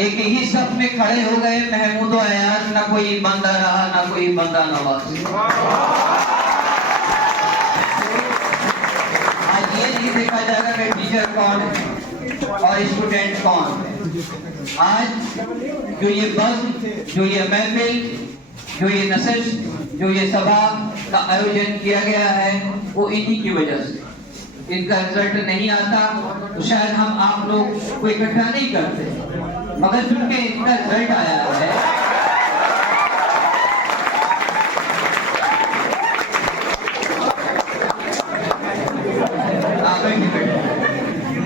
एक ही सफ में खड़े हो गए महमूद और अयाज, ना कोई बंदा रहा ना कोई बंदा नवाज। आज ये नहीं देखा जाएगा कि टीचर कौन है और स्टूडेंट कौन है। आज जो ये बज़्म, जो ये महफिल, जो ये नशश, जो ये सभा का आयोजन किया गया है वो इन्हीं की वजह से। इनका रिजल्ट नहीं आता तो शायद हम आप लोग को इकट्ठा नहीं करते, मगर चूंकि इनका रिजल्ट आया है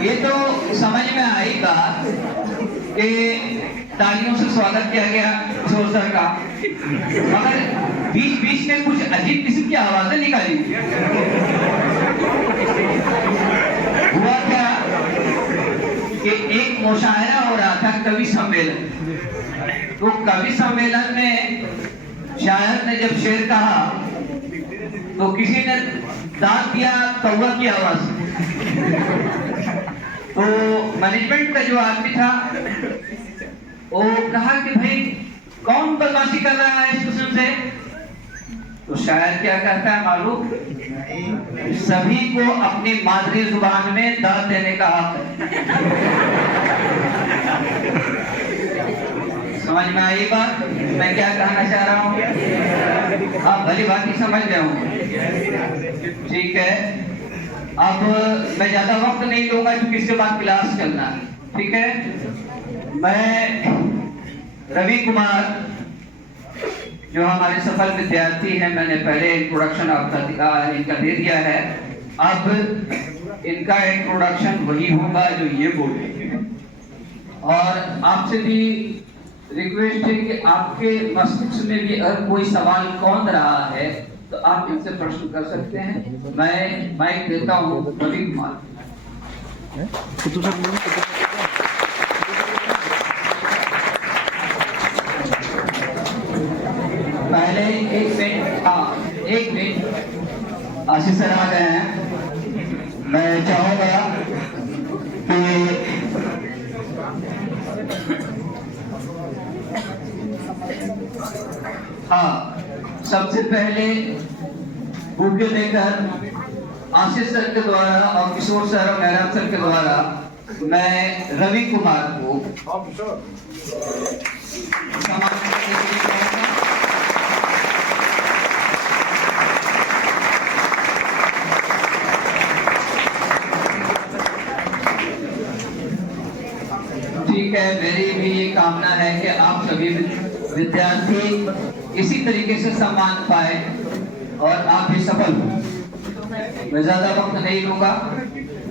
ये तो समझ में आएगा कि तालियों से स्वागत किया गया किशोर सर का, मगर बीच बीच में कुछ अजीब किस्म की आवाजें निकाली। हुआ क्या कि एक मुशायरा हो रहा था, कवि सम्मेलन। तो कवि सम्मेलन में शायर ने जब शेर कहा तो किसी ने दाद दिया कौवा की आवाज। तो मैनेजमेंट का जो आदमी था वो कहा कि भाई कौन बदमाशी कर रहा है इस किस्म से। तो शायर क्या कहता है मालूम, सभी को अपनी मादरी जुबान में दाद देने का हक है। समझ में आई बात मैं क्या कहना चाह रहा हूँ? आप भली बात ही समझ गए होंगे। ठीक है, अब मैं ज्यादा वक्त नहीं लूंगा क्योंकि इसके बाद क्लास चलना है। ठीक है, मैं रवि कुमार जो हमारे सफल विद्यार्थी हैं, मैंने पहले इंट्रोडक्शन इनका दे दिया है। अब इनका इंट्रोडक्शन वही होगा जो ये बोलेंगे। और आपसे भी रिक्वेस्ट है कि आपके मस्तिष्क में भी अगर कोई सवाल कौन रहा है तो आप इनसे प्रश्न कर सकते हैं। मैं माइक देता हूँ रवि कुमार। पहले एक मिनट आशीष सर आ गए हैं। मैं चाहूंगा कि सबसे पहले बुके देकर आशीष सर के द्वारा और किशोर सर और मेहराब सर के द्वारा मैं रवि कुमार को ठीक है, मेरी भी ये कामना है कि आप सभी विद्यार्थी इसी तरीके से सम्मान पाए और आप भी सफल हो। मैं ज्यादा वक्त नहीं लूंगा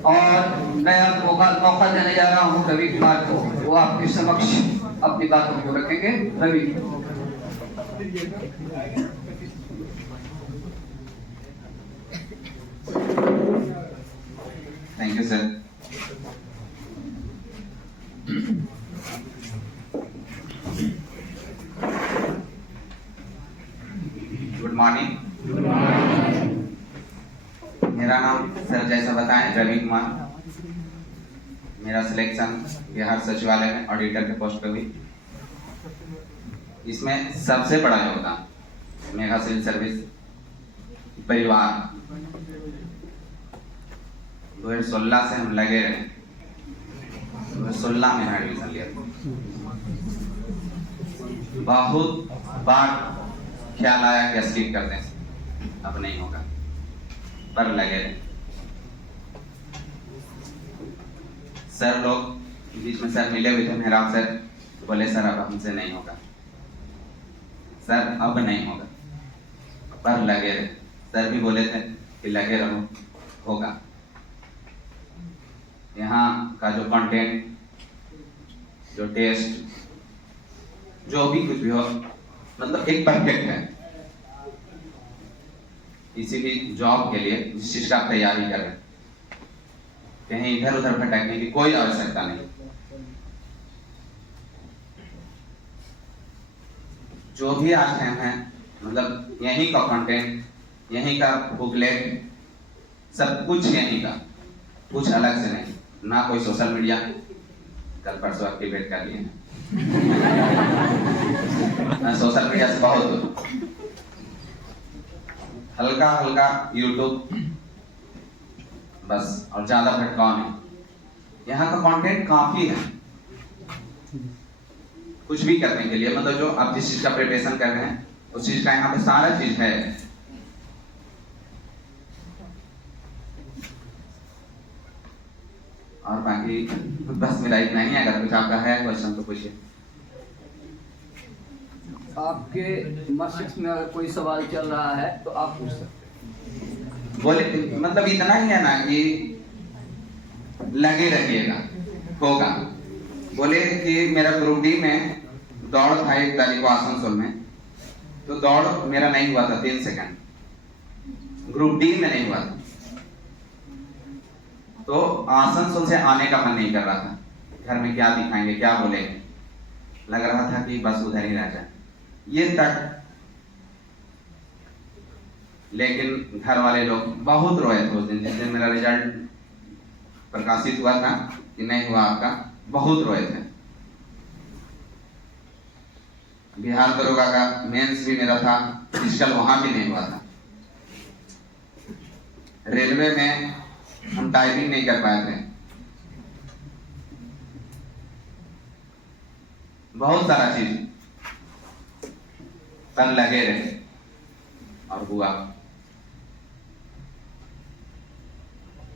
और मैं अब मौका देने जा रहा हूँ रवि कुमार को। वो आपके समक्ष अपनी बातों को रखेंगे। Ravi. Thank you sir. Good morning. मेरा नाम सर जैसा बताएं रवि कुमार। मेरा सिलेक्शन बिहार सचिवालय में ऑडिटर के पोस्ट पे हुई। इसमें सबसे बड़ा योगदान मेगा सिविल सर्विस परिवार 2016 से हम लगे रहे। 2016 में एडमिशन लिया। बहुत बार ख्याल आया कि स्किप कर दें, अब नहीं होगा, पर लगे रहे। सर लोग बीच में सर मिले हुए थे, मेहराब सर बोले सर अब हमसे नहीं होगा, सर अब नहीं होगा, पर लगे रहे। सर भी बोले थे कि लगे रहो, होगा। यहाँ का जो कंटेंट, जो टेस्ट, जो भी कुछ भी हो, मतलब एक परफेक्ट है। किसी भी जॉब के लिए जिस चीज का आप तैयारी कर रहे हैं, कहीं इधर उधर भटकने की कोई आवश्यकता नहीं। जो भी आज हम हैं, मतलब यहीं का कंटेंट, यहीं का बुकलेट, सब कुछ यहीं का, कुछ अलग से नहीं। ना कोई सोशल मीडिया, कल परसों एक्टिवेट कर लिए हैं। मैं सोशल मीडिया से बहुत दूर, हल्का हल्का यूट्यूब बस, और ज्यादा भटकाव नहीं। यहाँ का कंटेंट काफी है कुछ भी करने के लिए, मतलब जो आप जिस चीज का प्रिपरेशन कर रहे हैं उस चीज का यहाँ पे सारा चीज है। और बाकी बस मेरा इतना ही है। अगर कुछ आपका है क्वेश्चन तो पूछिए। आपके मस्तिष्क में अगर कोई सवाल चल रहा है तो आप पूछ सकते बोले मतलब इतना ही है ना कि लगे रहिएगा, होगा। बोले कि मेरा ग्रुप डी में दौड़ था 1 तारीख को आसनसोल में, तो दौड़ मेरा नहीं हुआ था 3 सेकंड, ग्रुप डी में नहीं हुआ था, तो आसनसोल से आने का मन नहीं कर रहा था। घर में क्या दिखाएंगे, क्या बोलेंगे, लग रहा था कि बस उधर ही रह जाए, ये तक। लेकिन घर वाले लोग बहुत रोए थे उस दिन, जिस दिन मेरा रिजल्ट प्रकाशित हुआ था कि नहीं हुआ आपका, बहुत रोए थे। बिहार दरोगा का मेंस भी मेरा था, फिजिकल वहां भी नहीं हुआ था। रेलवे में हम टाइपिंग नहीं कर पाए थे, बहुत सारा चीज पर लगे रहे और हुआ।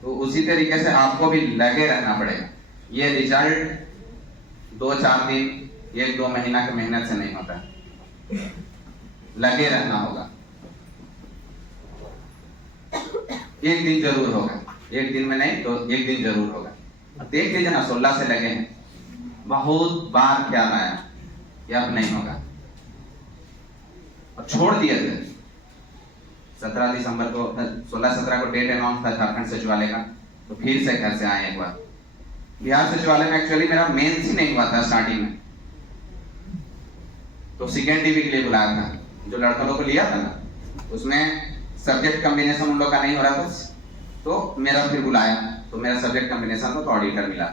तो उसी तरीके से आपको भी लगे रहना पड़ेगा। ये रिजल्ट 2-4 दिन, 1-2 महीना की मेहनत से नहीं होता, लगे रहना होगा। एक दिन जरूर होगा, एक दिन में नहीं तो एक दिन जरूर होगा। देख लीजिए ना, 16 से लगे हैं, बहुत बार ख्याल आया कि अब नहीं होगा और छोड़ दिए थे। 17 दिसंबर को 16-17 को डेट अनाउंस था झारखंड सचिवालय का, तो फिर से घर से आए एक बार। बिहार सचिवालय में एक्चुअली मेरा मेंस ही नहीं हुआ था स्टार्टिंग में, तो सेकेंड डीवी के लिए बुलाया था। जो लड़कों को लिया था ना, उसमें सब्जेक्ट कॉम्बिनेशन उन लोग का नहीं हो रहा था, तो मेरा फिर बुलाया, तो मेरा सब्जेक्ट कॉम्बिनेशन तो ऑडिटर मिला।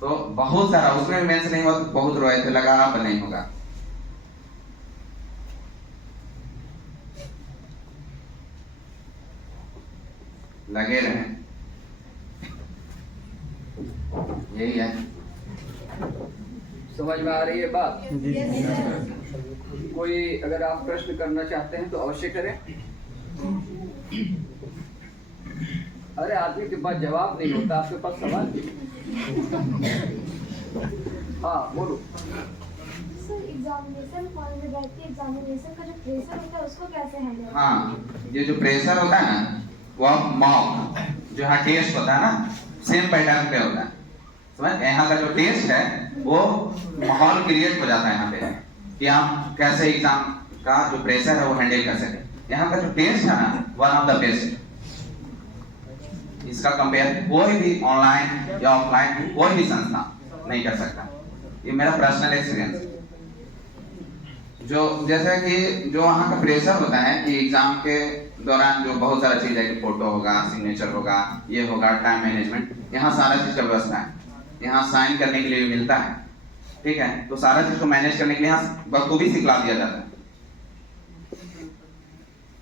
तो बहुत सारा उसमें मेंस नहीं हुआ, तो बहुत रोए थे, लगा अब नहीं होगा। लगे रहे, यही है। समझ में आ रही है बात? कोई अगर आप प्रश्न करना चाहते हैं तो अवश्य करें। अरे आदमी के पास जवाब नहीं होता, आपके पास सवाल भी। हाँ बोलो। एग्जामिनेशन हॉल में बैठ के एग्जामिनेशन का जो प्रेशर होता है उसको कैसे हैंडल? हाँ, ये जो प्रेशर होता है ना, वो मॉक जो यहाँ टेस्ट होता है ना, सेम पैटर्न पे होता है। समझ, यहाँ का जो टेस्ट है वो माहौल क्रिएट हो जाता है यहाँ पे कि आप कैसे एग्जाम का जो प्रेशर है वो हैंडल कर सके। यहाँ का जो टेस्ट है ना, वन ऑफ द बेस्ट। इसका कंपेयर कोई भी ऑनलाइन या ऑफलाइन कोई भी संस्था नहीं कर सकता। ये मेरा पर्सनल एक्सपीरियंस। जो जैसे कि जो वहाँ का प्रेशर होता है कि एग्जाम के दौरान जो बहुत सारा चीज है कि फोटो होगा, सिग्नेचर होगा, ये होगा, टाइम मैनेजमेंट, यहाँ सारा चीज का व्यवस्था है। यहाँ साइन करने के लिए भी मिलता है, ठीक है। तो सारा चीज को मैनेज करने के लिए यहाँ बखूबी सिखला दिया जाता है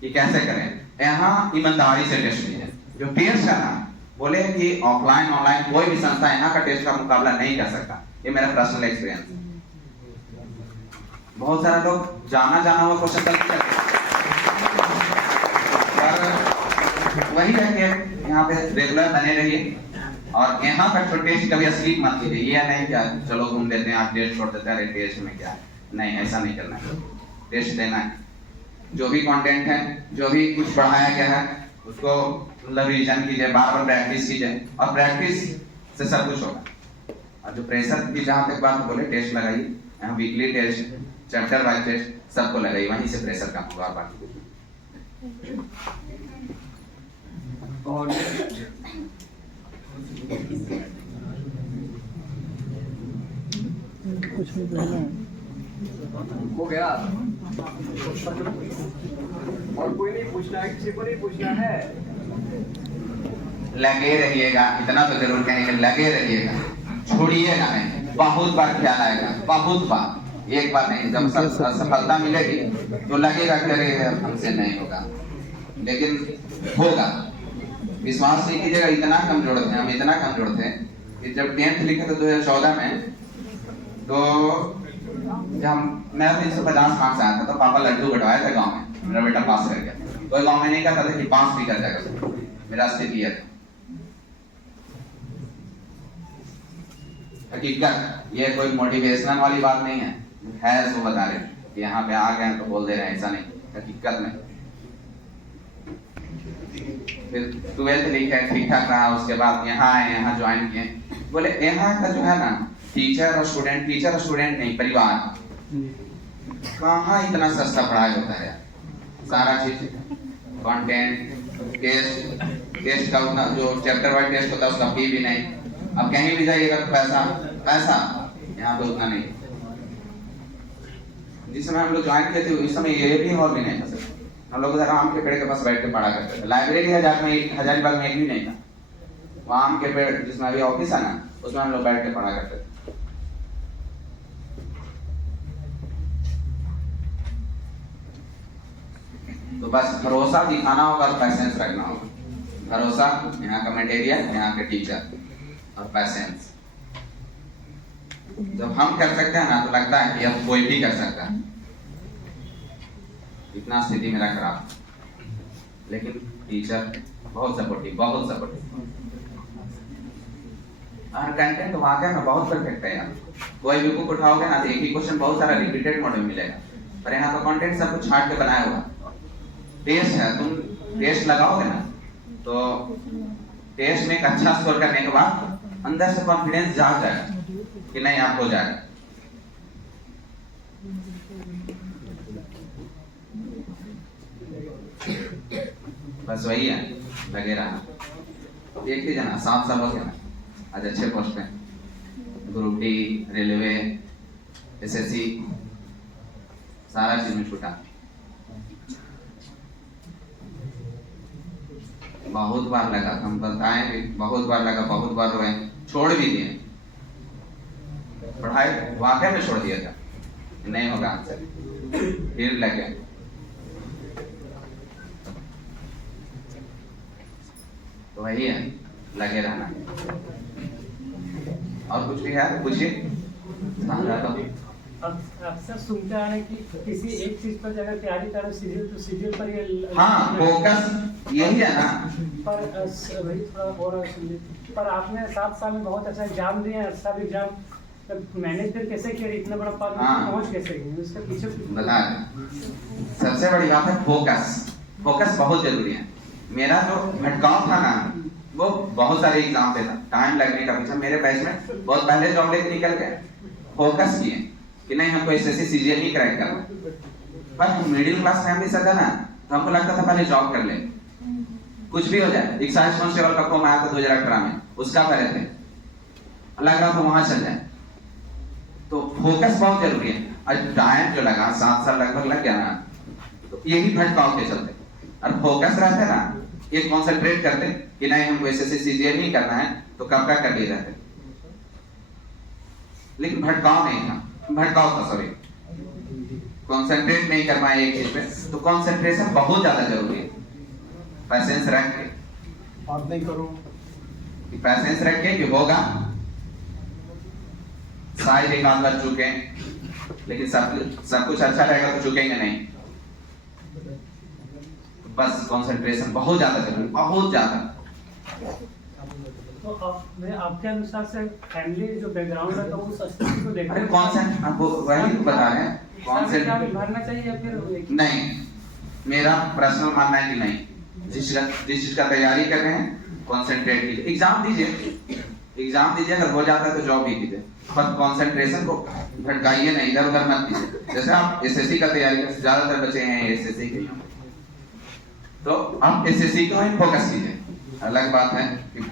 कि कैसे करें। यहाँ ईमानदारी से टेस्ट लीजिए। जो टेस्ट है ना, बोले कि ऑफलाइन ऑनलाइन कोई भी संस्था यहाँ का टेस्ट का मुकाबला नहीं कर सकता। ये मेरा पर्सनल एक्सपीरियंस। बहुत सारे लोग जाना हुआ क्वेश्चन कर लिया, पर वही है कि यहाँ पे रेगुलर बने रहिए और यहाँ का जो टेस्ट कभी स्लिप मत कीजिए। ये नहीं क्या चलो घूम लेते हैं, आप टेस्ट छोड़ देते हैं, टेस्ट में क्या है, नहीं, ऐसा नहीं करना है। टेस्ट देना है, जो भी कंटेंट है, जो भी कुछ पढ़ाया गया है उसको मतलब रिवीजन कीजिए, बार बार प्रैक्टिस कीजिए, और प्रैक्टिस से सब कुछ होगा। और जो प्रेशर की जहाँ तक बात बोले, टेस्ट लगाइए, यहाँ weekly test, chapter wise test सबको लगाइए, वहीं से प्रेशर कम होगा। बाकी और हो गया। और कोई नहीं पूछना है, किसी को नहीं पूछना है। लगे रहिएगा, इतना तो जरूर कहेंगे, लगे रहिएगा, छोड़िएगा नहीं, बहुत बार ख्याल आएगा, बहुत बार, एक बार नहीं। जब सफलता मिलेगी तो लगेगा कि अरे हमसे नहीं होगा, लेकिन होगा। विश्वास नहीं कीजिएगा, इतना कमजोर थे हम, इतना कमजोर थे कि जब 10th लिखे थे 2014 में, तो जब मैं 350 मार्क्स से आया था तो पापा लड्डू बंटवाए थे गांव में, मेरा बेटा पास कर गया। कोई गांव में नहीं कहता था कि पास भी कर जाएगा, मेरा स्थिति है। हकीकत, ये कोई मोटिवेशनल वाली बात नहीं है सो बता रहे कि यहाँ पे आ गए तो बोल दे रहे हैं, ऐसा नहीं। हकीकत में फिर 12th लिखे, ठीक ठाक रहा, उसके बाद यहाँ आए, यहाँ ज्वाइन किए। बोले यहाँ का जो है ना टीचर और स्टूडेंट नहीं, परिवार, कहाँ इतना सस्ता पढ़ाई होता है। सारा चीज कंटेंट, टेस्ट का उतना जो चैप्टर वाइज टेस्ट होता है उसका फी भी नहीं। अब कहीं भी जाइएगा तो पैसा यहाँ पे उतना नहीं। जिस समय हम लोग ज्वाइन किए थे उस समय ये भी हॉल भी नहीं था सर। हम लोग आम के पेड़ के पास बैठ के पढ़ा करते थे। लाइब्रेरी हजारीबाग में एक भी नहीं था। वहाँ आम के पेड़ जिसमें अभी ऑफिस है ना, उसमें हम लोग बैठ के पढ़ा करते थे। तो बस भरोसा दिखाना होगा और पैसेंस रखना होगा। भरोसा, यहाँ का मटेरियल, यहाँ के टीचर और पैसेंस। जब हम कर सकते हैं ना तो लगता है कि अब कोई भी कर सकता है। इतना स्थिति मेरा खराब, लेकिन टीचर बहुत सपोर्टिव और कंटेंट वाकई में बहुत परफेक्ट है यार। कोई भी बुक उठाओगे ना तो एक ही क्वेश्चन बहुत सारा रिपीटेड मोड में मिलेगा, पर यहाँ का कंटेंट सब कुछ छांट के बनाया हुआ। टेस्ट है, तुम टेस्ट लगाओगे ना तो टेस्ट में एक अच्छा स्कोर करने के बाद अंदर से कॉन्फिडेंस जाग जाएगा कि नहीं आप हो जाएगा। बस वही है, लगे रहना। एक ही जना 7 साल हो गया ना, आज अच्छे पोस्ट पे, ग्रुप डी, रेलवे, एसएससी, सारा चीज में छूटा। बहुत बार लगा, हम बताएं भी, बहुत बार लगा, बहुत बार रोए, छोड़ भी दिए पढ़ाई, वाकई में छोड़ दिया था, नहीं होगा आंसर, फिर लगे। तो वही है, लगे रहना। और कुछ भी है पूछिए। अक्सर सुनते आ रहे हैं कि किसी एक चीज पर अगर तैयारी करो सीरियल पर ये, हाँ, फोकस यही है ना। पर वही थोड़ा और पर आपने 7 साल में बहुत अच्छा एग्जाम दिए हैं, सब एग्जाम मैनेज फिर कैसे किया, इतना बड़ा पद पहुंच कैसे गए, उसके पीछे बता रहे। सबसे बड़ी बात है फोकस बहुत जरूरी है। मेरा जो भटकाव था ना, वो बहुत सारे एग्जाम देता, टाइम लगने का पीछे। मेरे बैच में बहुत पहले जॉब लेके निकल गए, फोकस किए कि नहीं हमको एसएससी सीजीएल ही क्रैक करना। पर हम मिडिल क्लास फैमिली से था ना, तो हमको लगता था पहले जॉब कर ले, कुछ भी हो जाए। एक्साइज कांस्टेबल का फॉर्म आया था 2018 में, उसका भरे थे, लग रहा था वहां चल जाए। तो फोकस बहुत जरूरी है। और टाइम जो लगा 7 साल लगभग लग गया ना, तो यही भटकाव के चलते। और फोकस रहते ना, ये कॉन्सेंट्रेट करते कि नहीं हमको एसएससी सीजीएल नहीं करना है, तो कब का कर लिए रहते। लेकिन भटकाव नहीं था, सॉरी, कंसंट्रेट नहीं कर पाए एक चीज पे। तो कंसंट्रेशन बहुत ज्यादा जरूरी है। पैसेंस रख के और नहीं करो, पैसेंस रख के कि होगा, शायद एक आध बार चुके, लेकिन सब कुछ अच्छा रहेगा तो चुकेंगे नहीं। बस कंसंट्रेशन बहुत ज्यादा जरूरी, बहुत ज्यादा। तो आपके अनुसार से फैमिली जो बैकग्राउंड है तो उस स्थिति को देखते अरे कॉन्सेंट, आपको वही तो बता रहे हैं, कॉन्सेंट भरना चाहिए या फिर नहीं। मेरा पर्सनल मानना है कि नहीं, जिस चीज का तैयारी कर रहे हैं कॉन्सेंट्रेट कीजिए, एग्जाम दीजिए, अगर हो जाता है तो जॉब भी कीजिए, पर कॉन्सेंट्रेशन को भटकाइए नहीं, इधर उधर मत कीजिए। जैसे आप एसएससी का तैयारी करते, ज्यादातर बच्चे हैं एसएससी के, तो आप एसएससी को ही फोकस कीजिए। अलग बात है कि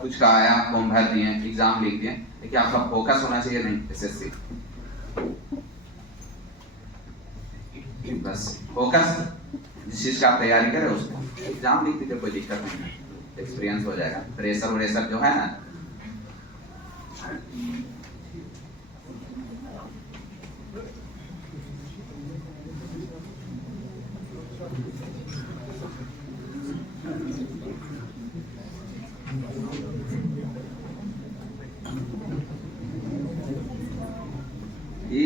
कुछ का आया, फॉर्म भर दिए, एग्जाम लिख दिए, लेकिन आपका फोकस होना चाहिए नहीं एसएससी। बस फोकस, जिस चीज का आप तैयारी करें उसको, एग्जाम लिख दीजिए, कोई दिक्कत नहीं है, एक्सपीरियंस हो जाएगा। प्रेशर जो है ना, ठीक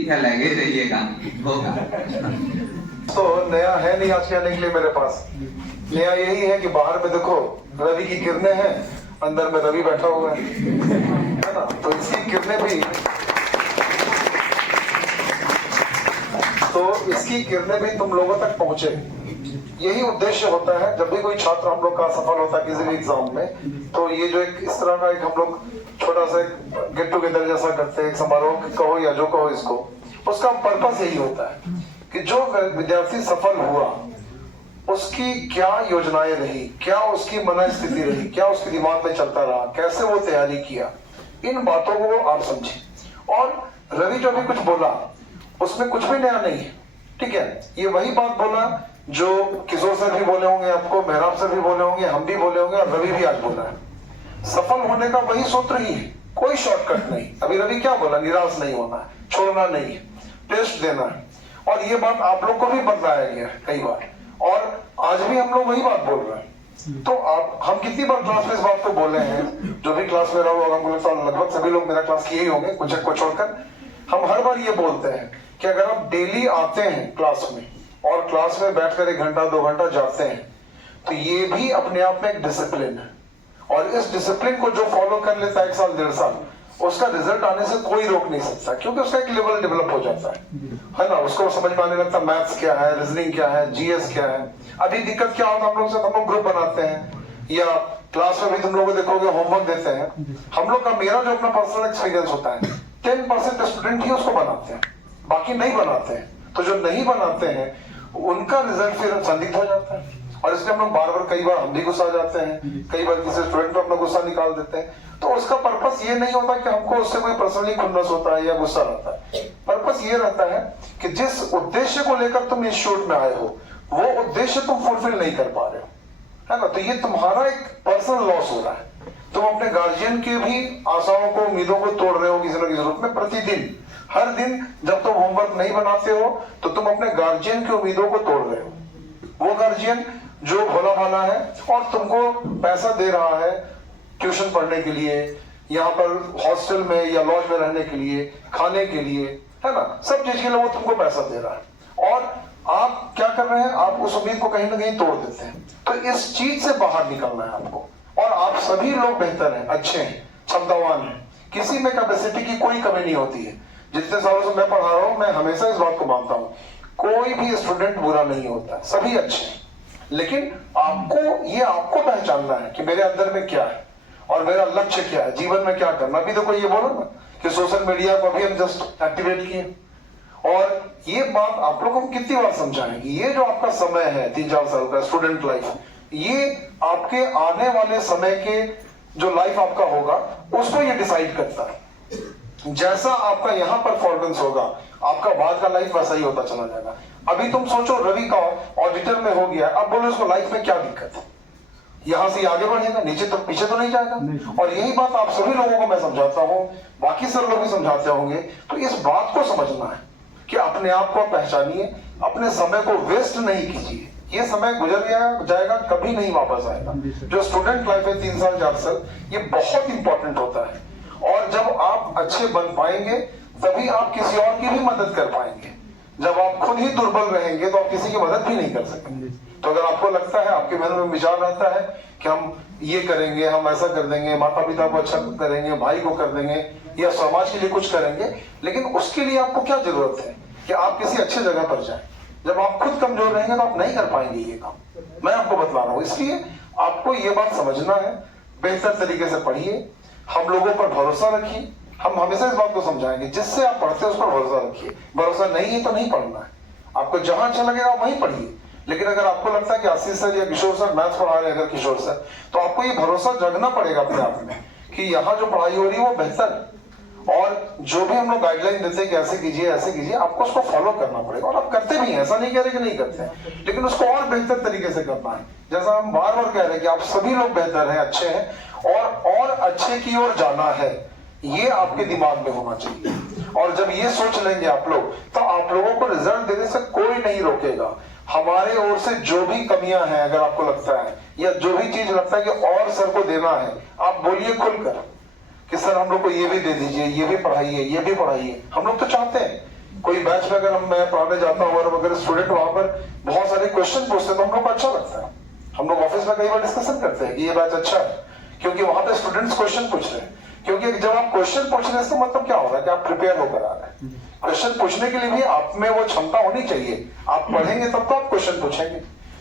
है, लगे रहिएगा, होगा। तो नया है नहीं आज कहने के लिए मेरे पास। नया यही है कि बाहर में देखो रवि की किरणें हैं, अंदर में रवि बैठा हुआ है ना। तो इसकी किरणें भी तुम लोगों तक पहुंचे। यही उद्देश्य होता है जब भी कोई छात्र हम लोग का सफल होता है किसी भी एग्जाम में, तो ये जो एक इस तरह का एक हम लोग छोटा सा गेट टुगेदर जैसा करते हैं, एक समारोह कहो या जो कहो इसको, उसका पर्पस यही होता है कि जो विद्यार्थी सफल हुआ उसकी क्या योजनाएं रही, क्या उसकी मनस्थिति रही, क्या उसके दिमाग में चलता रहा, कैसे वो तैयारी किया, इन बातों को आप समझें। और रवि जो भी कुछ बोला उसमें कुछ भी नया नहीं है, ठीक है। ये वही बात बोला जो किशोर सर भी बोले होंगे आपको, मेहराब सर भी बोले होंगे, हम भी बोले होंगे और रवि भी आज बोला है। सफल होने का वही सूत्र ही है, कोई शॉर्टकट नहीं। अभी रवि क्या बोला, निराश नहीं होना है, छोड़ना नहीं है, टेस्ट देना है। और ये बात आप लोग को भी बतलाया गया है कई बार, और आज भी हम लोग वही बात बोल रहे हैं। तो आप हम कितनी बार क्लास में इस बात को बोले हैं, जो भी क्लास में रहा होगा लगभग सभी लोग मेरा क्लास किए ही होंगे कुछ को छोड़कर। हम हर बार ये बोलते हैं कि अगर आप डेली आते हैं क्लास में और क्लास में बैठकर 1 घंटा 2 घंटा जाते हैं, तो ये भी अपने आप में एक डिसिप्लिन है। और इस डिसिप्लिन को जो फॉलो कर लेता है 1 साल 1.5 साल, उसका रिजल्ट आने से कोई रोक नहीं सकता, क्योंकि उसका एक लेवल डेवलप हो जाता है ना। उसको समझ में आने लगता है मैथ्स क्या है, रीजनिंग क्या है, जीएस क्या है। अभी दिक्कत क्या होता है, हम लोग से हम लोग ग्रुप बनाते हैं या क्लास में भी तुम लोग देखोगे होमवर्क देते हैं। हम लोग का मेरा जो अपना पर्सनल एक्सपीरियंस होता है 10% स्टूडेंट ही उसको बनाते हैं, बाकी नहीं बनाते हैं। तो जो नहीं बनाते हैं उनका रिजल्ट फिर संदिग्ध हो जाता है। और इसलिए हम लोग बार बार कई बार हम भी गुस्सा जाते हैं, कई बार किसी स्टूडेंट पे अपना गुस्सा निकाल देते हैं। तो उसका पर्पस ये नहीं होता कि हमको उससे कोई पर्सनली खुन्नस होता है या गुस्सा रहता है। पर्पस ये रहता है कि जिस उद्देश्य को लेकर तुम इंस्टीट्यूट में आए हो वो उद्देश्य तुम फुलफिल नहीं कर पा रहे हो, है ना। तो ये तुम्हारा एक पर्सनल लॉस हो रहा है। तुम अपने गार्जियन की भी आशाओं को, उम्मीदों को तोड़ रहे हो किसी न किसी रूप में। प्रतिदिन हर दिन जब तुम होमवर्क नहीं बनाते हो तो तुम अपने गार्जियन की उम्मीदों को तोड़ रहे हो। वो गार्जियन जो भोला भाला है और तुमको पैसा दे रहा है ट्यूशन पढ़ने के लिए, यहाँ पर हॉस्टल में या लॉज में रहने के लिए, खाने के लिए, है ना, सब चीज के लिए वो तुमको पैसा दे रहा है। और आप क्या कर रहे हैं, आप उस उम्मीद को कहीं ना कहीं तोड़ देते हैं। तो इस चीज से बाहर निकलना है आपको। और आप सभी लोग बेहतर हैं, अच्छे हैं, क्षमतावान हैं, किसी में कैपेसिटी की कोई कमी नहीं होती है। जितने सालों से मैं पढ़ा रहा हूं, मैं हमेशा इस बात को मानता हूं, कोई भी स्टूडेंट बुरा नहीं होता, सभी अच्छे हैं। लेकिन आपको पहचानना है कि मेरे अंदर में क्या है और मेरा लक्ष्य क्या है, जीवन में क्या करना। अभी देखो ये बोलो ना कि सोशल मीडिया को अभी हम जस्ट एक्टिवेट किए, और ये बात आप लोगों को कितनी बार समझाएं कि ये जो आपका समय है 3-4 साल का स्टूडेंट लाइफ, ये आपके आने वाले समय के जो लाइफ आपका होगा उसको ये डिसाइड करता है। जैसा आपका यहाँ परफॉर्मेंस होगा आपका बाद का लाइफ वैसा ही होता चला जाएगा। अभी तुम सोचो रवि का ऑडिटर में हो गया, अब बोलो इसको लाइफ में क्या दिक्कत है, यहां से आगे बढ़ेगा, नीचे तो पीछे तो नहीं जाएगा। और यही बात आप सभी लोगों को मैं समझाता हूं, बाकी सब लोग भी समझाते होंगे। तो इस बात को समझना है कि अपने आप को पहचानिए, अपने समय को वेस्ट नहीं कीजिए। ये समय गुजर जाएगा, कभी नहीं वापस आएगा। जो स्टूडेंट लाइफ है 3 साल 4 साल, ये बहुत इंपॉर्टेंट होता है। और जब आप अच्छे बन पाएंगे तभी आप किसी और की भी मदद कर पाएंगे। जब आप खुद ही दुर्बल रहेंगे तो आप किसी की मदद भी नहीं कर सकेंगे। तो अगर आपको लगता है, आपके मन में विचार रहता है कि हम ये करेंगे, हम ऐसा कर देंगे, माता पिता को अच्छा करेंगे, भाई को कर देंगे या समाज के लिए कुछ करेंगे, लेकिन उसके लिए आपको क्या जरूरत है कि आप किसी अच्छे जगह पर जाएं। जब आप खुद कमजोर रहेंगे तो आप नहीं कर पाएंगे ये काम, मैं आपको बतला रहा हूं। इसलिए आपको ये बात समझना है, बेहतर तरीके से पढ़िए, हम लोगों पर भरोसा रखिए। हम हमेशा इस बात को समझाएंगे, जिससे आप पढ़ते हैं उस पर भरोसा रखिए। भरोसा नहीं है तो नहीं पढ़ना है, आपको जहां अच्छा लगेगा वहीं पढ़िए। लेकिन अगर आपको लगता है कि आशीष सर या किशोर सर मैथ्स पढ़ा रहे हैं, अगर किशोर सर, तो आपको ये भरोसा जगना पड़ेगा अपने आप में कि यहाँ जो पढ़ाई हो रही है वो बेहतर है। और जो भी हम लोग गाइडलाइन देते हैं कि ऐसे कीजिए ऐसे कीजिए, आपको उसको फॉलो करना पड़ेगा। और आप करते भी हैं, ऐसा नहीं कह रहे कि नहीं करते हैं, लेकिन उसको और बेहतर तरीके से करना है। जैसा हम बार बार कह रहे हैं कि आप सभी लोग बेहतर हैं, अच्छे हैं, और अच्छे की ओर जाना है। ये आपके दिमाग में होना चाहिए। और जब ये सोच लेंगे आप लोग, तो आप लोगों को रिजल्ट देने से कोई नहीं रोकेगा। हमारे ओर से जो भी कमियां हैं, अगर आपको लगता है या जो भी चीज लगता है कि और सर को देना है, आप बोलिए खुलकर कि सर हम लोग को ये भी दे दीजिए, ये भी पढ़ाइए, ये भी पढ़ाइए। हम लोग तो चाहते हैं कोई बैच में अगर मैं पढ़ाने जाता हूँ और अगर स्टूडेंट वहां पर बहुत सारे क्वेश्चन पूछते हैं तो हम लोग को अच्छा लगता है। हम लोग ऑफिस में कई बार डिस्कशन करते हैं कि ये बैच अच्छा है, क्योंकि वहां पे स्टूडेंट्स क्वेश्चन पूछ रहे हैं। क्योंकि जब आप क्वेश्चन पूछ रहे हैं, इसका मतलब क्या हो रहा है कि आप प्रिपेयर होकर आ रहे हैं। क्वेश्चन पूछने के लिए भी आप में वो क्षमता होनी चाहिए। आप पढ़ेंगे तब तो आप क्वेश्चन पूछेंगे।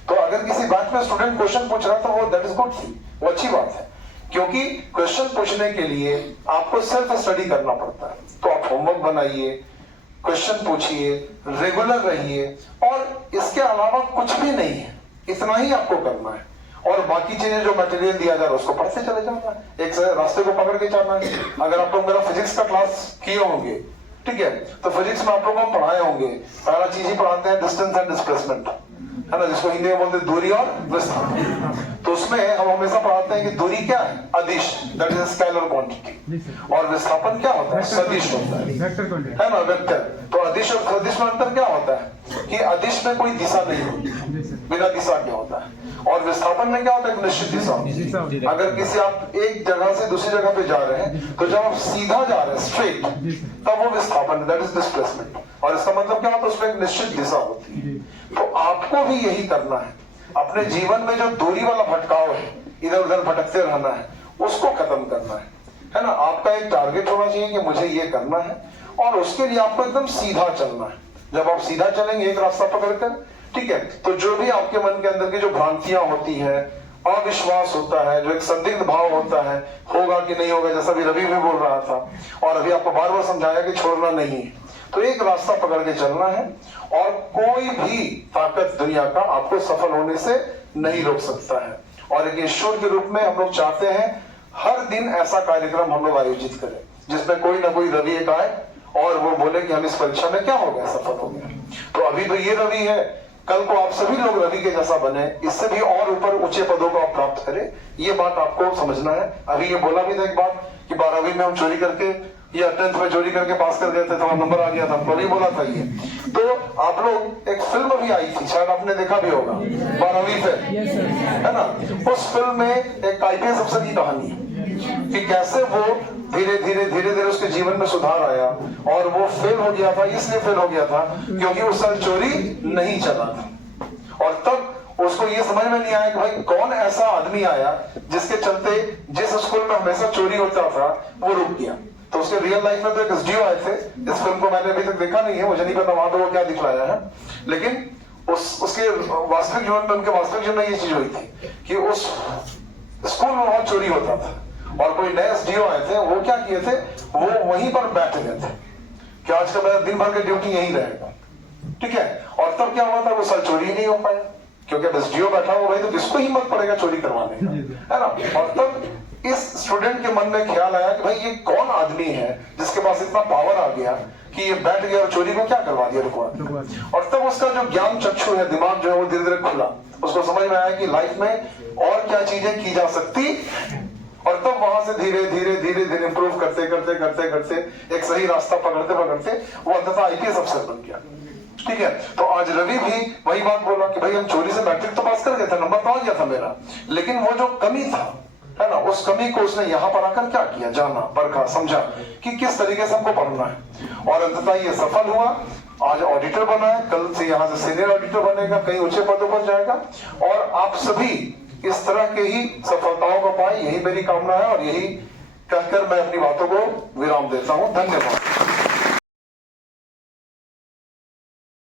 तो अगर किसी बैच में स्टूडेंट क्वेश्चन पूछ रहा है तो वो दैट इज गुड थिंग, वो अच्छी बात है। क्योंकि क्वेश्चन पूछने के लिए आपको सेल्फ स्टडी करना पड़ता है। तो आप होमवर्क बनाइए, क्वेश्चन पूछिए, रेगुलर रहिए, और इसके अलावा कुछ भी नहीं है, इतना ही आपको करना है। और बाकी चीजें जो मटेरियल दिया जा रहा है उसको पढ़ते चले जाना है, एक रास्ते को पकड़ के जाना है। अगर आप लोग मेरा फिजिक्स का क्लास किए होंगे, ठीक है, तो फिजिक्स में आप लोगों को पढ़ाए होंगे, पहला चीज ही पढ़ाते हैं डिस्टेंस एंड डिस्प्लेसमेंट, है ना, जिसको हिंदी में बोलते हैं दूरी और विस्थापन। तो उसमें हम हमेशा पढ़ाते हैं कि दूरी क्या है, अदिश, दैट इज स्केलर क्वांटिटी, और विस्थापन क्या होता है, सदिश होता है ना, वेक्टर। तो अदिश और सदिश में अंतर क्या होता है कि अदिश में कोई दिशा नहीं होती, बिना दिशा क्या होता है, और विस्थापन में क्या होता है, निश्चित दिशा होती है। अगर किसी आप एक जगह से दूसरी जगह पे जा रहे हैं, तो जब आप सीधा जा रहे हैं स्ट्रेट, तब वो विस्थापन, दैट इज डिस्प्लेसमेंट। और इसका मतलब क्या होता है, उसमें एक निश्चित दिशा होती है। तो आपको भी यही करना है, अपने जीवन में जो दूरी वाला भटकाव है, इधर उधर भटकते रहना है, उसको खत्म करना है ना। आपका एक टारगेट होना चाहिए कि मुझे ये करना है, और उसके लिए आपको एकदम सीधा चलना है। जब आप सीधा चलेंगे एक रास्ता पकड़कर, ठीक है, तो जो भी आपके मन के अंदर की जो भ्रांतियां होती है, अविश्वास होता है, जो एक संदिग्ध भाव होता है, होगा कि नहीं होगा, जैसा भी रवि भी बोल रहा था, और अभी आपको बार बार समझाया कि छोड़ना नहीं है। तो एक रास्ता पकड़ के चलना है, और कोई भी ताकत दुनिया का आपको सफल होने से नहीं रोक सकता है। और एक ईश्वर के रूप में हम लोग चाहते हैं हर दिन ऐसा कार्यक्रम हम लोग आयोजित करें, जिसमें कोई ना कोई रवि एक आए और वो बोले कि हम इस परीक्षा में क्या हो गया, सफल हो गया। तो अभी तो ये रवि है, कल को आप सभी लोग रवि के जैसा बने, इससे भी और ऊपर ऊंचे पदों को आप प्राप्त करें। ये बात आपको समझना है। अभी ये बोला भी था एक बात कि 12वीं में हम चोरी करके या 10th में चोरी करके पास कर गए थे, तो नंबर आ गया था, तो नहीं बोला था ये। तो आप लोग, एक फिल्म भी आई थी, शायद आपने देखा भी होगा, 12वीं पे, है ना। उस फिल्म में एक IPS अफसर की कहानी है कि कैसे वो धीरे धीरे उसके जीवन में सुधार आया, और वो फेल हो गया था। इसलिए फेल हो गया था क्योंकि उस साल चोरी नहीं चला था, और तब उसको ये समझ में नहीं आया कि भाई कौन ऐसा आदमी आया जिसके चलते जिस स्कूल में हमेशा चोरी होता था वो रुक गया। तो उसके रियल लाइफ में तो एक SDO आए थे। इस फिल्म को मैंने अभी तक देखा नहीं है, मुझे नहीं पता वहां पे वो क्या दिखलाया है, लेकिन उसके वास्तविक जीवन में, उनके वास्तविक जीवन में ये चीज हुई थी कि उस स्कूल में बहुत चोरी होता था, और कोई नए SDO आए थे। वो क्या किए थे, वो वहीं पर बैठ गए थे कि आज का मेरा दिन भर का ड्यूटी यहीं रहेगा, ठीक है। और तब क्या हुआ था, वो साल चोरी ही नहीं हो पाया, क्योंकि अब SDO बैठा हुआ भाई, तो किसको हिम्मत पड़ेगा चोरी करवाने का, है ना। और तब इस स्टूडेंट के मन में ख्याल आया कि भाई ये कौन आदमी है जिसके पास इतना पावर आ गया कि ये बैठ गया और चोरी को क्या करवा दिया, रुकवा दिया। और तब उसका जो ज्ञान चक्षु है, दिमाग जो है, वो धीरे धीरे खुला। उसको समझ में आया कि लाइफ में और क्या चीजें की जा सकती, और तब वहां से धीरे धीरे इंप्रूव करते एक सही रास्ता पकड़ते वो अंततः IPS अफसर बन गया, ठीक है। तो आज रवि भी वही बात बोला कि भाई हम चोरी से मैट्रिक तो पास कर गए थे, नंबर तो आ गया था मेरा, लेकिन वो जो कमी था, है ना, उस कमी को उसने यहाँ पर आकर क्या किया, जाना, परखा, समझा कि किस तरीके से हमको पढ़ना है, और अंततः ये सफल हुआ। आज ऑडिटर बना है, कल से यहाँ से सीनियर ऑडिटर बनेगा, कई ऊंचे पदों पर जाएगा, और आप सभी इस तरह के ही सफलताओं को पाए, यही मेरी कामना है। और यही कहकर मैं अपनी बातों को विराम देता हूँ। धन्यवाद।